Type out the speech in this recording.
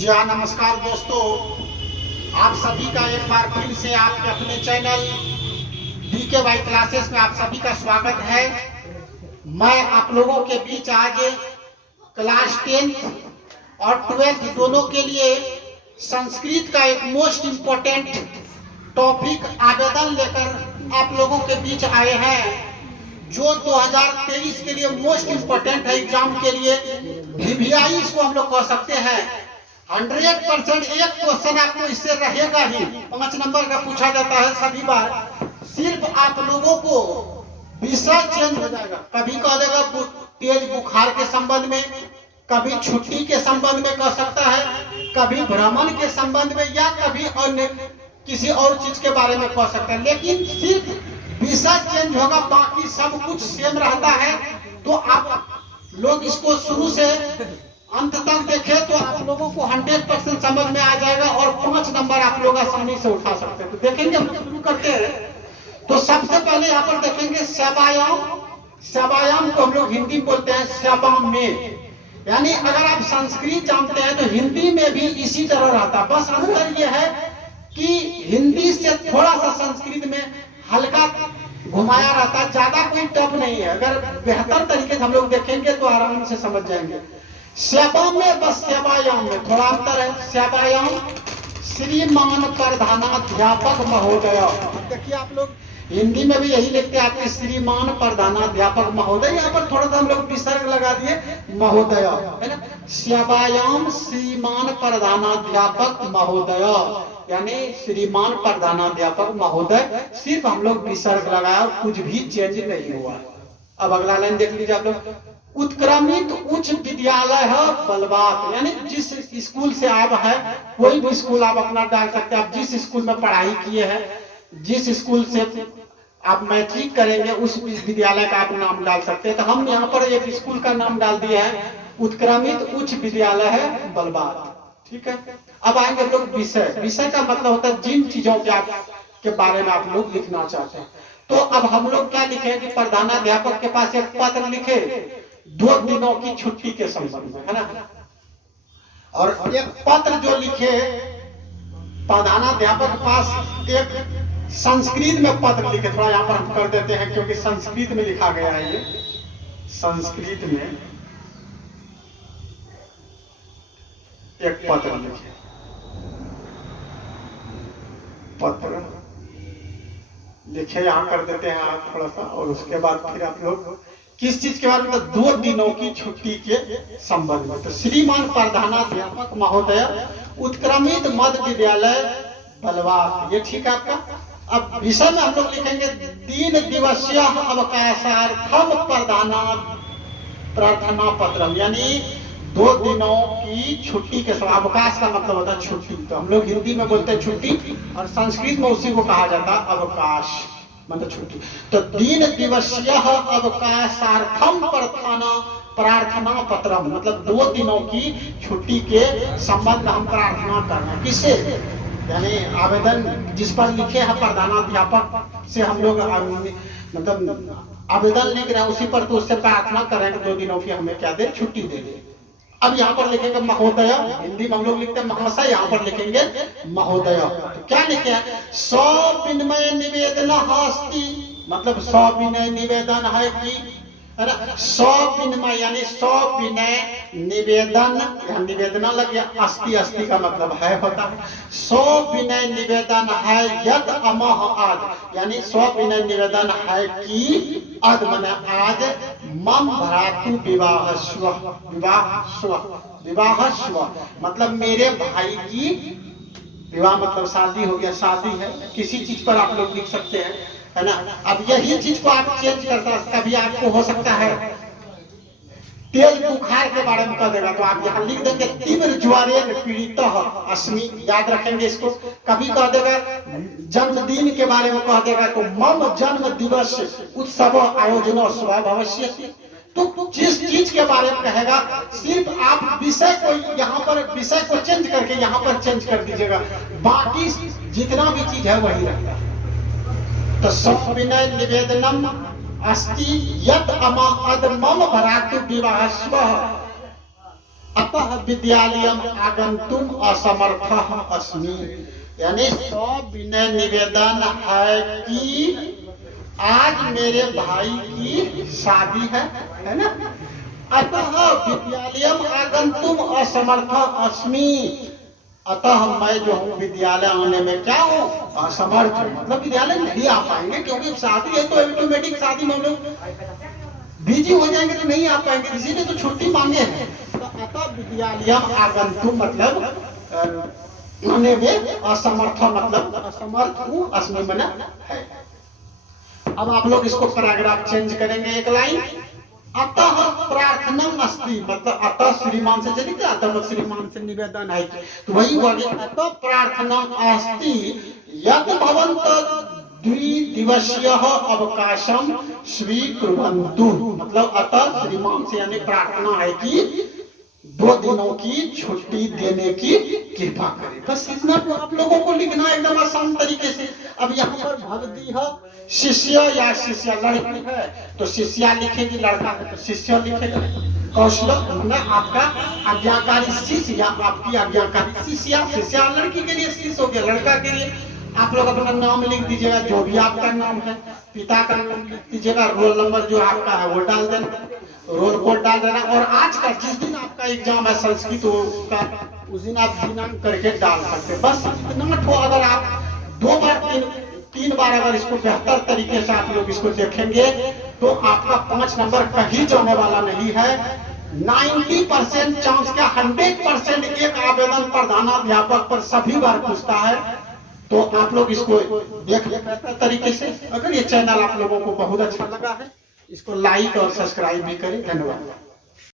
जी हाँ, नमस्कार दोस्तों। आप सभी का एक बार फिर से आपके अपने चैनल BKY क्लासेस में आप सभी का स्वागत है। मैं आप लोगों के बीच आज क्लास 10th और 12th दोनों के लिए संस्कृत का एक मोस्ट इम्पोर्टेंट टॉपिक आवेदन लेकर आप लोगों के बीच आए हैं, जो 2023 के लिए मोस्ट इम्पोर्टेंट है एग्जाम के लिए। VVI इसको हम लोग कह सकते हैं। 100% एक क्वेश्चन आपको इससे रहेगा ही, 5 नंबर का पूछा जाता है सभी बार। सिर्फ आप लोगों को विषय चेंज हो जाएगा। कभी कह देगा तेज बुखार के संबंध में, कभी छुट्टी के संबंध में कह सकता है, कभी भ्रमण के संबंध में, या कभी अन्य किसी और चीज के बारे में कह सकता है। लेकिन सिर्फ विषय चेंज होगा, बाकी सब कुछ सेम रहता है। तो आप लोग इसको शुरू से अंत तक देखें तो आप लोगों को 100% समझ में आ जाएगा और 5 नंबर आप लोग आसानी से उठा सकते हैं। तो देखेंगे, हम शुरू करते हैं। तो सबसे पहले यहाँ पर देखेंगे शबायाम। शबायाम को हम लोग हिंदी में बोलते हैं शबाम में, यानी अगर आप संस्कृत जानते हैं तो हिंदी में भी इसी तरह रहता है। बस अंतर यह है कि हिंदी से थोड़ा सा संस्कृत में हल्का घुमाया रहता है, ज्यादा कोई टफ नहीं है। अगर बेहतर तरीके से हम लोग देखेंगे तो आराम से समझ जाएंगे। श्याम में बस श्यामायाम में थोड़ा अंतर है। श्यामायाम श्रीमान प्रधानाध्यापक महोदय। देखिए आप लोग हिंदी में भी यही लिखते हैं आपके श्रीमान प्रधानाध्यापक महोदय, यहाँ पर थोड़ा सा हम लोग विसर्ग लगा दिए महोदय, है ना। श्यामायाम श्रीमान प्रधानाध्यापक महोदय, यानी श्रीमान प्रधानाध्यापक महोदय, सिर्फ हम लोग विसर्ग लगाया, कुछ भी चेंज नहीं हुआ। अब अगला लाइन देख लीजिए आप लोग। उत्क्रमित उच्च विद्यालय है बलवात, यानी जिस स्कूल से आप है, कोई भी स्कूल आप अपना डाल सकते हैं। आप जिस स्कूल में पढ़ाई किए हैं, जिस स्कूल से आप मैट्रिक करेंगे, उस विद्यालय का आप नाम डाल सकते हैं। तो हम यहाँ पर एक स्कूल का नाम डाल दिए हैं, उत्क्रमित उच्च विद्यालय है बलवात। ठीक है। अब आएंगे लोग विषय। विषय का मतलब होता है जिन चीजों के बारे में आप लोग लिखना चाहते हैं। तो अब हम लोग क्या लिखे कि प्रधानाध्यापक के पास एक पत्र लिखे 2 दिनों की छुट्टी के संबंध में, है ना। और एक पत्र जो लिखे प्रधानाध्यापक के पास एक संस्कृत में पत्र लिखे, थोड़ा यहाँ पर हम कर देते हैं क्योंकि संस्कृत में लिखा गया है। ये संस्कृत में एक पत्र लिखे, पत्र लिखे यहाँ कर देते हैं आप थोड़ा सा। और उसके बाद फिर आप लोग किस चीज के बारे में, 2 दिनों की छुट्टी के संबंध में। तो श्रीमान प्रधानाध्यापक महोदय उत्क्रमित मध्य विद्यालय बलवात, ये ठीक है आपका। अब विषय में हम लोग लिखेंगे 3 दिवसीय अवकाशार्थम प्रार्थना पत्र, यानी 2 दिनों की छुट्टी के समय। अवकाश का मतलब होता है छुट्टी, तो हम लोग हिंदी में बोलते हैं छुट्टी, और संस्कृत में उसी को कहा जाता है अवकाश, मतलब छुट्टी। तो 3 दिवसीय अवकाशार्थम प्रार्थना पत्र, मतलब 2 दिनों की छुट्टी के संबंध में हम प्रार्थना कर रहे हैं। किससे, यानी आवेदन जिस पर लिखे हैं प्रधानाध्यापक से हम लोग मतलब आवेदन लिख रहे हैं उसी पर, तो उससे प्रार्थना करेंगे 2 दिनों की हमें क्या दे, छुट्टी दे दे। अब यहाँ पर लिखेंगे महोदय, हिंदी में हम लोग लिखते हैं महाशय, यहाँ पर लिखेंगे महोदय। तो क्या लिखे हैं, सविनय निवेदन हस्ति, मतलब सविनय निवेदन है कि, है ना। सविनय यानी सविनय निवेदन, यहाँ निवेदना लग गया, अस्ति, अस्ति का मतलब है होता है। सविनय निवेदन है यद अमह आज, यानी सविनय निवेदन है कि अद माने आज मम भ्रातु विवाहस्व, विवाहस्व, विवाहस्व मतलब मेरे भाई की विवाह, मतलब शादी हो गया, शादी है। किसी चीज पर आप लोग लिख सकते हैं, है ना। अब यही चीज को आप चेंज करता है, कभी आपको हो सकता है तेज बुखार के बारे में कह देगा, तो आप यहाँ लिख देंगे तीव्र ज्वरेन पीड़ितः अस्मि, याद रखेंगे इसको। कभी कह देगा जन्मदिन के बारे में कह देगा तो मम जन्म दिवस उत्सव आयोजन स्वभवश्य। तो जिस चीज के बारे में कहेगा, सिर्फ आप विषय को यहाँ पर, विषय को चेंज करके यहाँ पर चेंज कर दीजिएगा, बाकी जितना भी चीज है वही रहता है। तो सविनय निवेदनम अस्ति यद अमा अद मम भ्रातु विवाहस्व अतः विद्यालयम आगंतुम असमर्थः अस्मि। यानी विनय निवेदन है कि आज मेरे भाई की शादी है ना। अतः विद्यालयम आगंतुम असमर्थः अस्मि। अतः मैं जो हूँ विद्यालय आने में क्या हूँ, असमर्थ हूँ। मतलब विद्यालय नहीं आ पाएंगे, क्योंकि शादी है तो ऑटोमेटिक शादी में हम लोग बिजी हो जाएंगे, तो नहीं आ पाएंगे, इसीलिए तो छुट्टी मांगे हैं। तो अतः विद्यालयम आगंतुम मतलब आने में असमर्थ, मतलब असमर्थ हूँ, अस्मि मना है। अब आप लोग इसको पैराग्राफ चेंज करेंगे, एक लाइन। अतः प्रार्थना अस्ति, मतलब अतः श्रीमान से चलिए, अतः श्रीमान से निवेदन है, तो वही हुआ कि अतः प्रार्थना अस्ति यत् भवन्तः द्विदिवसीय अवकाशम स्वीकुर्वन्तु। मतलब अतः श्रीमान से यानी प्रार्थना है कि 2 दिनों की छुट्टी देने की कृपा करें। बस इतना तो आप लोगों को लिखना है एकदम आसान तरीके से। अब यहाँ पर भगदी है, शिष्य या शिष्या लड़की है तो शिष्या लिखेगी, लड़का है तो शिष्य लिखेगा। कौशल मतलब आपका आज्ञाकारी शिष्य या आपकी आज्ञाकारी शिष्या। शिष्या लड़की के लिए, शिष्य हो गया लड़का के लिए। आप लोग अपना नाम लिख दीजिएगा, जो भी आपका नाम है, पिता का नाम लिख दीजिएगा, रोल नंबर जो आपका है वो डाल देना, रोल कोड डाल देना। और आज का जिस दिन आपका एग्जाम है संस्कृत का, उस दिन आप दिनांक करके डाल सकते हैं। बस इतना ठो। अगर आप 2 बार 3 बार अगर इसको बेहतर तरीके से आप लोग इसको देखेंगे तो आपका 5 नंबर कहीं जाने वाला नहीं है। 90% चांस क्या, 100% एक आवेदन प्रधानाध्यापक पर सभी बार पूछता है। तो आप लोग इसको देख ले बेहतर तरीके से। अगर ये चैनल आप लोगों को बहुत अच्छा लगा है, इसको लाइक और सब्सक्राइब भी करें। धन्यवाद।